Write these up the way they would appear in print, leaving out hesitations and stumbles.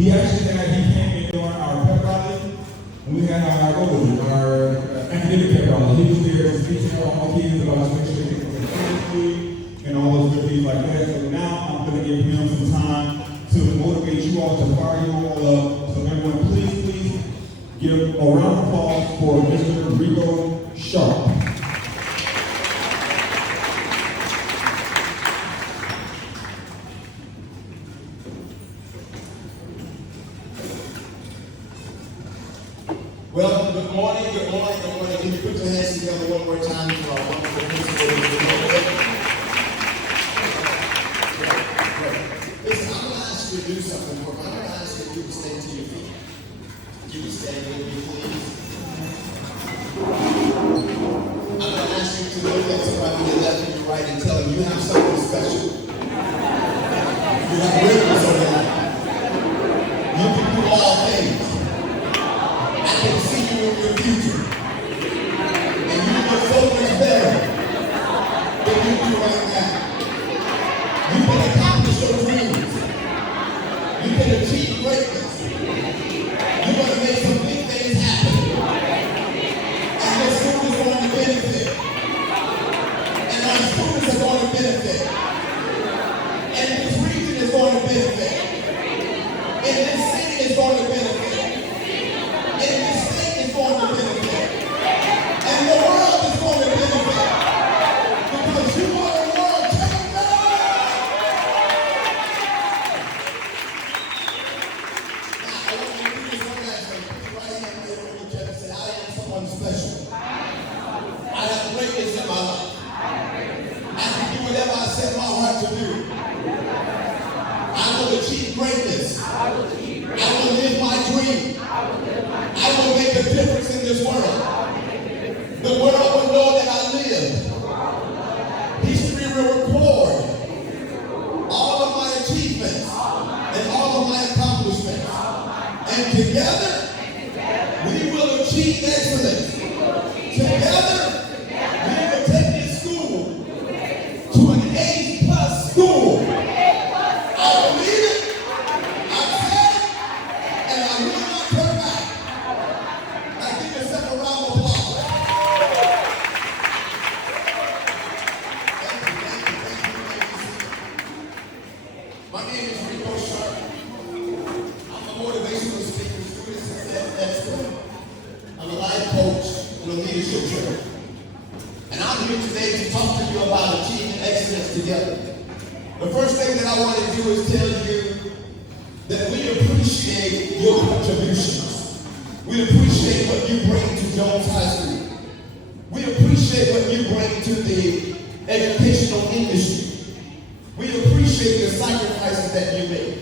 He came in during our pep rally, and we had our academic pep rally. He was there to teach all kids about special education and all those good things like that. So now I'm going to give him some time to motivate you all, to fire you all up. So everyone, please give a round of applause for Mr. Rico Sharp. Well, good morning. Can you put your hands together one more time for our wonderful principal? Listen, I'm going to ask you to do something for me. I'm going to ask you to stand to your feet. You can stand with me, please. I'm going to ask you to look at somebody to your left and your right and tell them you have something special. You have greatness on your life. You can do all things. I can see you in your future. And you look so much better than you do right now. You can accomplish your dreams. You can achieve greatness. You're going to make some big things happen. And your students are going to benefit. And our students are going to benefit. And this region is going to benefit. And this city is going to benefit. And this state is going to benefit. And the world is going to benefit. Because you are a world changer. Now, I want you to do this one last thing. Put your right hand there on each other and say, I am someone special. I have greatness in my life. I can do whatever I set my heart to do. I will achieve greatness. I will live my dream. I will make a difference in this world. The world will know that I live. History will record all of my achievements and all of my accomplishments. And together, we will achieve excellence. Together, we will take this school to an A+ school. I believe it. I said it. And I will not turn back. Now give yourself a round of applause. My name is Rico Sharp. I'm a motivational speaker, student success expert. I'm a life coach and a leadership trainer. And I'm here today to talk to you about achieving excellence together. The first thing that I want to do is tell you that we appreciate your contributions. We appreciate what you bring to Jones High School. We appreciate what you bring to the educational industry. We appreciate the sacrifices that you make.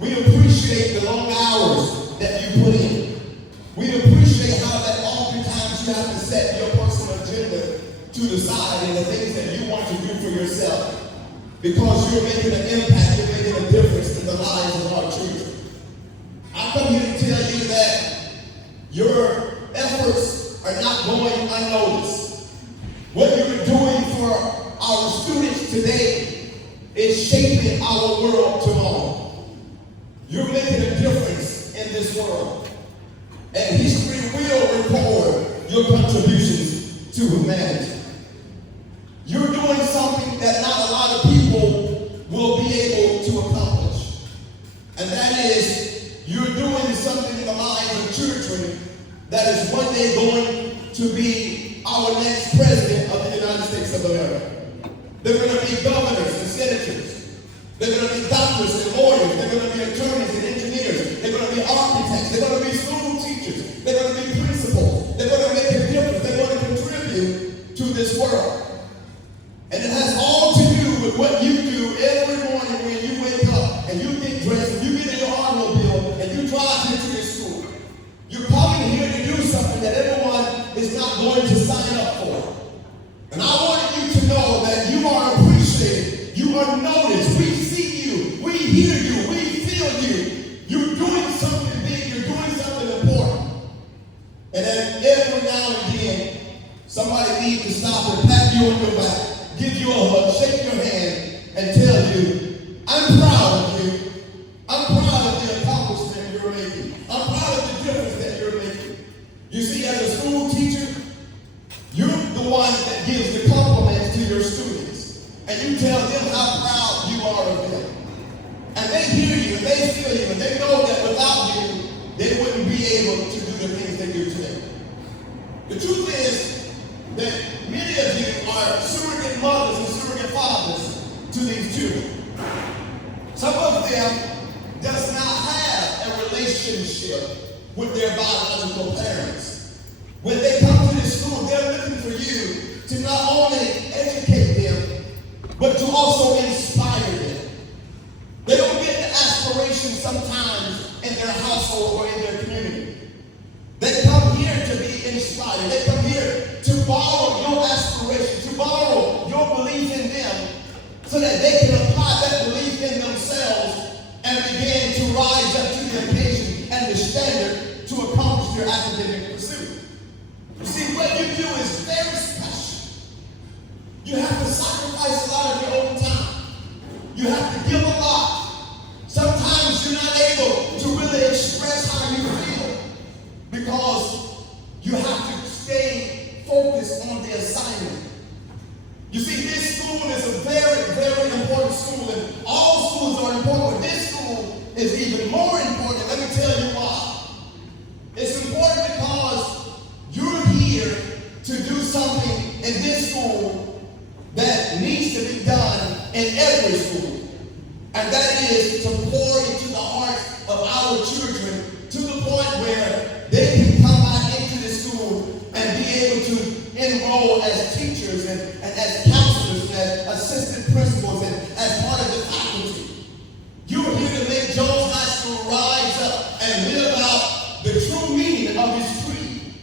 We appreciate the long hours that you put in. We appreciate how that oftentimes you have to set your personal agenda to the side and the things that you want to do for yourself. Because you're making an impact, you're making a difference in the lives of our children. I come here to tell you that your efforts are not going unnoticed. What you're doing for our students today is shaping our world tomorrow. You're making a difference in this world. And history will record your contributions to humanity. You're doing something that not a lot of people will be able to accomplish. And that is, you're doing something in the lives of children that is one day going to be our next president of the United States of America. They're going to be governors and senators. They're going to be doctors and lawyers. They're going to be attorneys and engineers. They're going to be architects. They're going to be school teachers. They're going to be principals. They're going to make a difference. They're going to contribute to this world. And it has all to do with what you do every morning when you wake up and you get dressed and you get in your automobile and you drive into your school. You're coming here to do something that everyone is not going to sign up for. And I want you to know that you are appreciated. You are noticed. We see you. We hear you. We feel you. You're doing something big. You're doing something important. And then every now and then, somebody needs to stop and pat you on your back, give you a hug, shake your hand, and tell you, I'm proud of you. I'm proud of the accomplishments for you, and they know that without you, they wouldn't be able to do the things they do today. The truth is that many of you are surrogate mothers and surrogate fathers to these children. Some of them does not have a relationship with their biological parents. When they come to this school, they're looking for you to not only educate them, but to also inspire them. They don't get the aspiration sometimes in their household or in their community. They come here to be inspired. They come here to borrow your aspiration, to borrow your belief in them, so that they can apply that belief in themselves and begin to rise up to the occasion and the standard to accomplish their academic pursuit. You see, what you do is very special. You have to sacrifice a lot of your own time. You have to give a lot. Sometimes you're not able to really express how you feel because you have to stay focused on the assignment. You see, this school is a very, very important school, and all schools are important, but this school is even more important. Let me tell you why. It's important because you're here to do something in this school that needs to be done in every school. And that is to pour into the hearts of our children to the point where they can come back into the school and be able to enroll as teachers and as counselors and as assistant principals and as part of the faculty. You're here to make Jones High School rise up and live out the true meaning of his creed.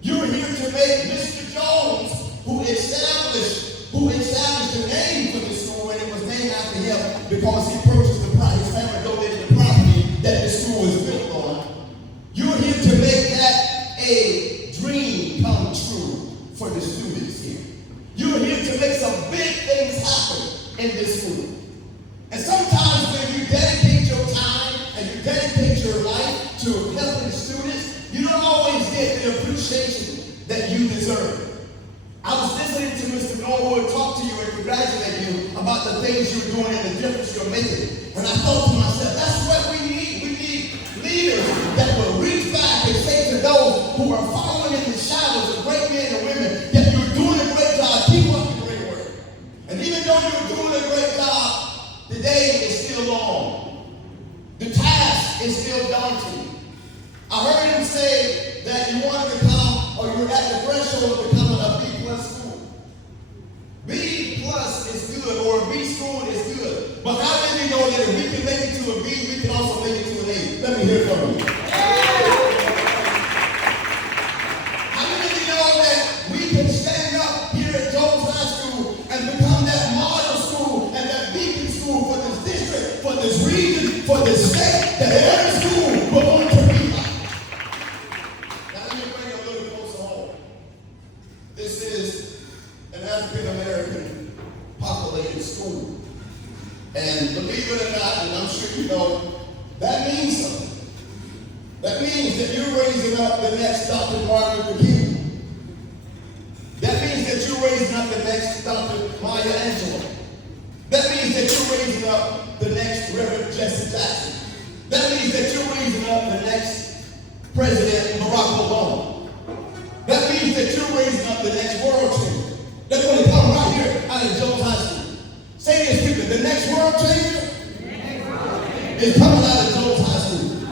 You're here to make Mr. Jones, who established the name for the school, and it was named after him because he purchased his family donated the property that the school is built on. You're here to make that a dream come true for the students here. You're here to make some big things happen in this school. And sometimes when you dedicate your time and you dedicate your life to helping students, you don't always get the appreciation that you deserve. I was listening to Mr. Norwood talk to you and congratulate you about the things you're doing and the difference you're making. And I thought to myself, that's what we need. We need leaders that will reach back and say to those who are following in the shadows of great men and women that you're doing a great job. Keep up the great work. And even though you're doing a great job, the day is still long. The task is still daunting. I heard him say that you want to become, or you're at the threshold of becoming a B+ school. B+ is good, or a B school is good. But how many know that if we can make it to a B, we can also make it to an A? Let me hear from you. How many of you know that we can stand up here at Jones High School and become that model school and that beacon school for this district, for this region, for this state, that every school will want to be like? Now let me bring a little closer home. This is an African American populated school. And believe it or not, and I'm sure you know, that means something. That means that you're raising up the next Dr. Martin Luther King. That means that you're raising up the next Dr. Maya Angelou. That means that you're raising up the next Reverend Jesse Jackson. That means that you're raising up the next President Barack Obama. That means that you're raising up the next world changer. That's going to come right here out of Jones High School. Say this, people, the next world changer is coming out of Jones High School.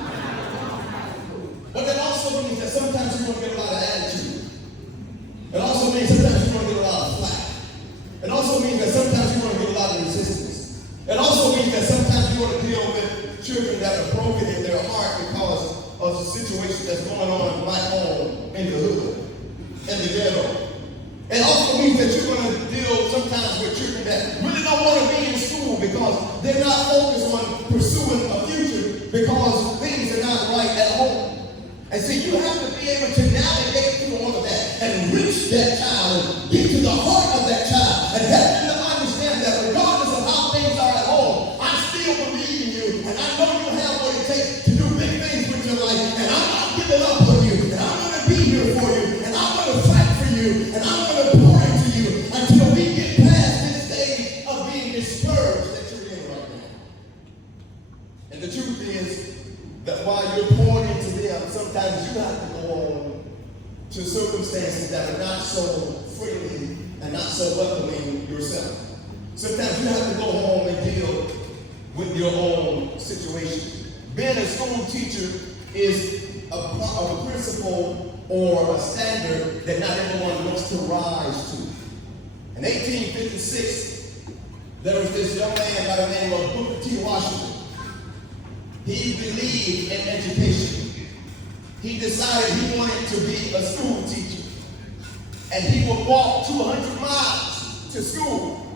But that also means that sometimes you're going to get a lot of attitude. It also means sometimes you're going to get a lot of flack. It also means that sometimes you're going to get a lot of resistance. It also means that sometimes you're going to deal with children that are broken in their heart because of the situation that's going on back home in the hood, in the ghetto. It also means that you're going to deal sometimes with children that really don't want to be in school because they're not focused on pursuing a future because things are not right at home. And so you have to be able to navigate through all of that and reach that child and get to the heart of that child and help them to understand that regardless of how things are at home, I still believe in you and I know you have what it takes to do big things with your life and I'm not giving up on you and I'm going to be here for you and I'm going to fight for you and I'm going to pour into you until we get past this stage of being discouraged that you're in right now. And the the truth is that while you're pouring into them, sometimes you have to go on to circumstances that are not so friendly and not so welcoming yourself. Sometimes you have to go home and deal with your own situation. Being a school teacher is a principle or a standard that not everyone wants to rise to. In 1856, there was this young man by the name of Booker T. Washington. He believed in education. He decided he wanted to be a school teacher. And he would walk 200 miles to school.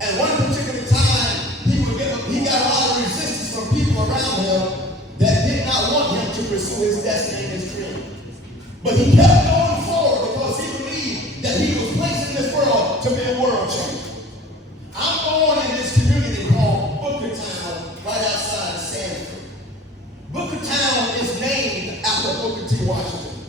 And one particular time, he got a lot of resistance from people around him that did not want him to pursue his destiny and his dream. But he kept going forward because he believed that he was placed in this world to be a world changer. I'm born in this community called Bookertown, right outside of Sanford. Bookertown is named after Booker T. Washington.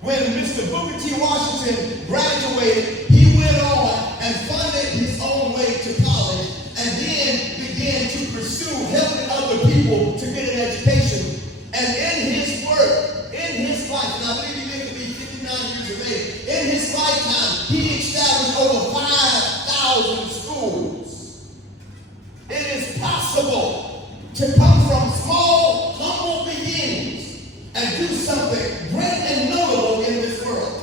When Mr. Booker T. Washington graduated, he went on and funded his own way to college and then began to pursue helping other people to get an education. And in his work, in his life, and I believe he lived to be 59 years of age, in his lifetime, he established over 5,000 schools. It is possible to come from small, humble beginnings and do something great and notable in this world.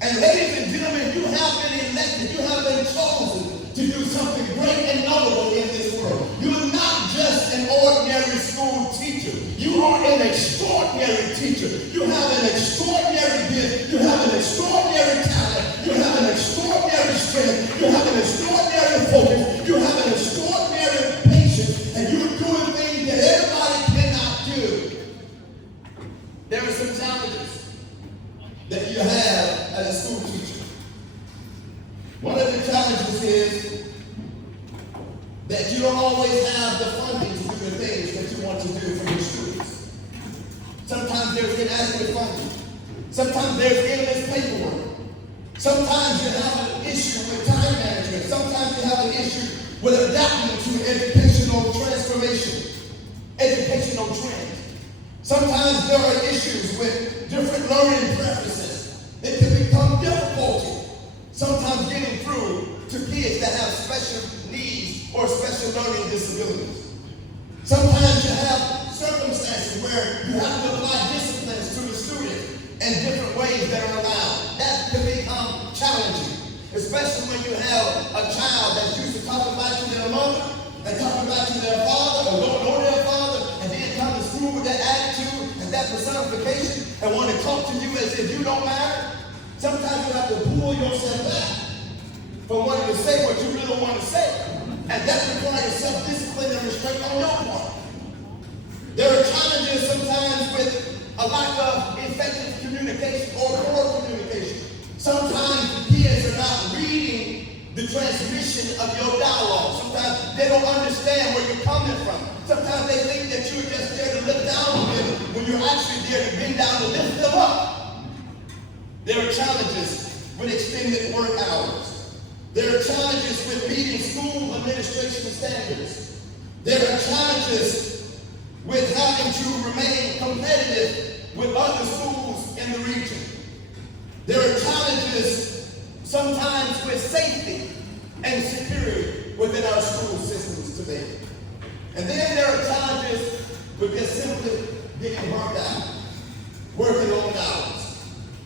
And ladies and gentlemen, you have been elected, you have been chosen to do something great and notable in this world. You're not just an ordinary school teacher. You are an extraordinary teacher. You have an extraordinary gift. You have an extraordinary talent. You have an extraordinary strength. You have an extraordinary focus. You have an extraordinary patience. And you're doing things that everybody cannot do. There are some challenges that you have as a school teacher. One of the challenges is that you don't always have the funding to do the things that you want to do for your students. Sometimes there's inadequate funding. Sometimes there's endless paperwork. Sometimes you have an issue with time management. Sometimes you have an issue with adapting to educational transformation, educational trends. Sometimes there are issues with different learning preferences. It can become difficult sometimes getting through to kids that have special needs or special learning disabilities. Sometimes you have circumstances where you have to apply disciplines to the student in different ways that are allowed. That can become challenging, especially when you have a child that's used to talking back to their mother and talking back to their father or don't know their father and then come to school with that attitude and that personification and want to talk to you as if you don't matter. Sometimes you have to pull yourself back from wanting to say what you really want to say. And that requires self-discipline and restraint on your part. There are challenges sometimes with a lack of effective communication or poor communication. Sometimes the kids are not reading the transmission of your dialogue. Sometimes they don't understand where you're coming from. Sometimes they think that you're just there to look down on them when you're actually there to bend down and lift them up. There are challenges with extended work hours. There are challenges with meeting school administration standards. There are challenges with having to remain competitive with other schools in the region. There are challenges sometimes with safety and security within our school systems today. And then there are challenges with just simply getting burnt out, working long hours,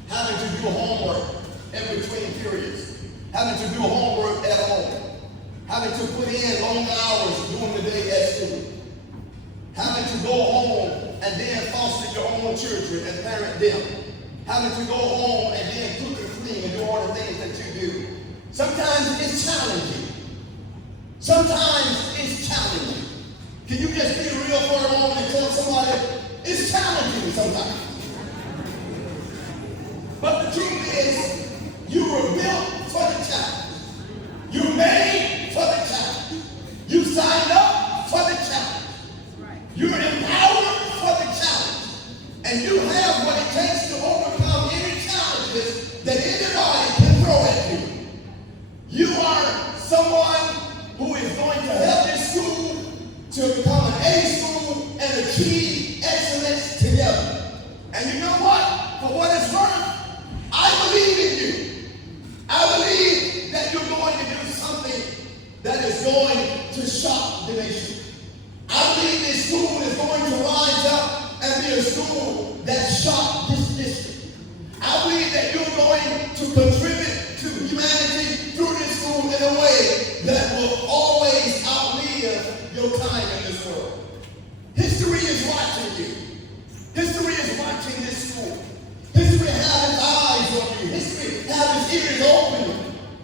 having to do homework in between periods, having to do homework at home, having to put in long hours during the day at school, having to go home and then foster your own children and parent them, having to go home and then cook and clean and do all the things that you do. Sometimes it's challenging. Sometimes it's challenging. Can you just be real for a moment and tell somebody it's challenging sometimes? But the truth is, you were built for the challenge. You made for the challenge. You signed up for the challenge. You're empowered for the challenge. And you have what it takes to overcome any challenges that anybody can throw at you. You are someone who is going to help this school to become an A school and contribute to humanity through this school in a way that will always outlive your time in this world. History is watching you. History is watching this school. History has its eyes on you. History has its ears open.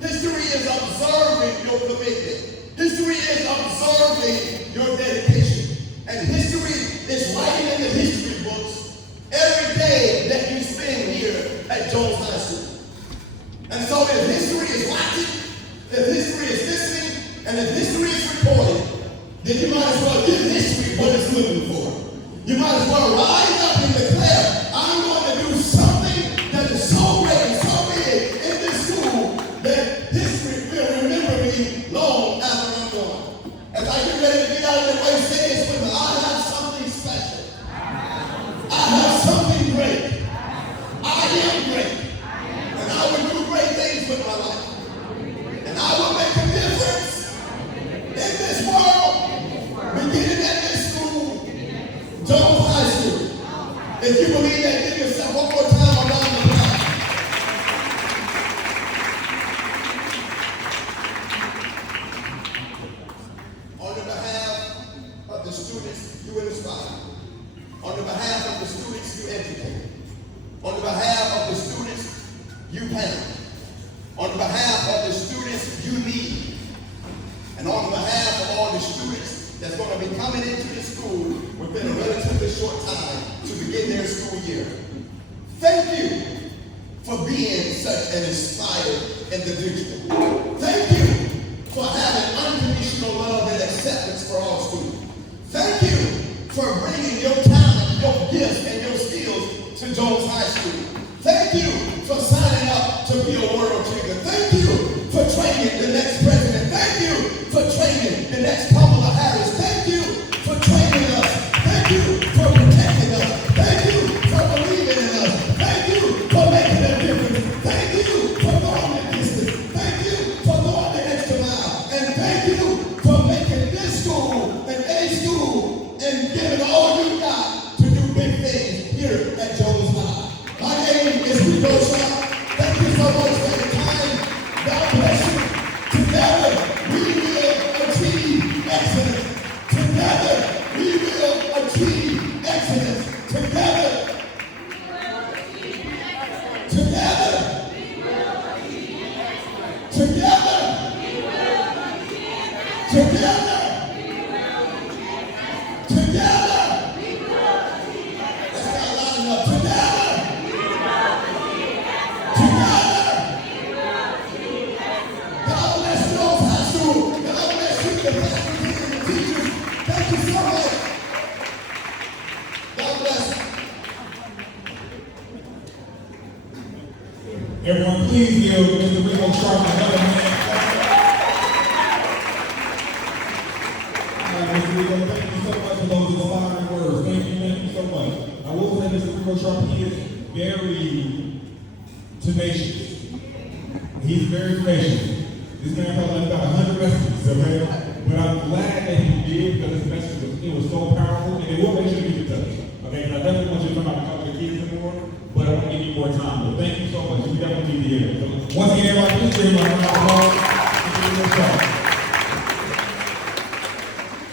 History is observing your commitment. History is observing your dedication. And history is writing in the history books every day that you spend here at Jones High School. And so if history is watching, if history is listening, and if history is reporting, then you might as well give history what it's looking for. You might as well rise up and declare, I'm going to do something that is so great and so big in this school that history will remember me long after I'm gone. As I get ready to get out of the way, say this with me, I have something special. I have something great. I am great. And I will do great things with my life. And I will make a difference in this world, beginning at this school, Jones High School. If you believe that, give yourself one more time around the block. On the behalf of the students you inspire, on the behalf of the students you educate, on the behalf of the students you parent, on behalf of the students you lead, and on behalf of all the students that's going to be coming into this school within a relatively short time to begin their school year, thank you for being such an inspired individual. Thank you for having unconditional love and acceptance for all students. Thank you for bringing your talent, your gifts, and your skills to Jones High School. Thank you for signing up to be a world changer. Thank you for training the next president. Thank you for training the next Kamala Harris. Thank you for training us. Thank you for protecting us. Thank you for believing in us. Thank you for making a difference. Thank you for going the distance. Thank you for going the extra mile. And thank you for making this school an A school and giving all you got to do big things here at Jones High. My name is Rico Sharp. Thank you so much for your time. God bless you. Together, we will achieve excellence. Together, we will achieve excellence. Together. Together. Together. Together. Together. That's not loud enough. Together. God bless Jones High School. God bless you, the faculty and the teachers. Thank you so much. God bless you. Everyone, please give Mr. Rico Sharp another hand. All right, Mr. Rico, thank you so much for those inspiring words. Thank you so much. I will say Mr. Rico Sharp, he is very tenacious. He's very tenacious. This man probably left about 100 messages, okay? But I'm glad that he did because his message was so powerful, and it will make sure you get touched. Okay, and I definitely want you to come out and talk to the kids some more, but I want to give you more time. But thank you so much. You definitely need to hear it. So once again, everybody, please give him a round of applause.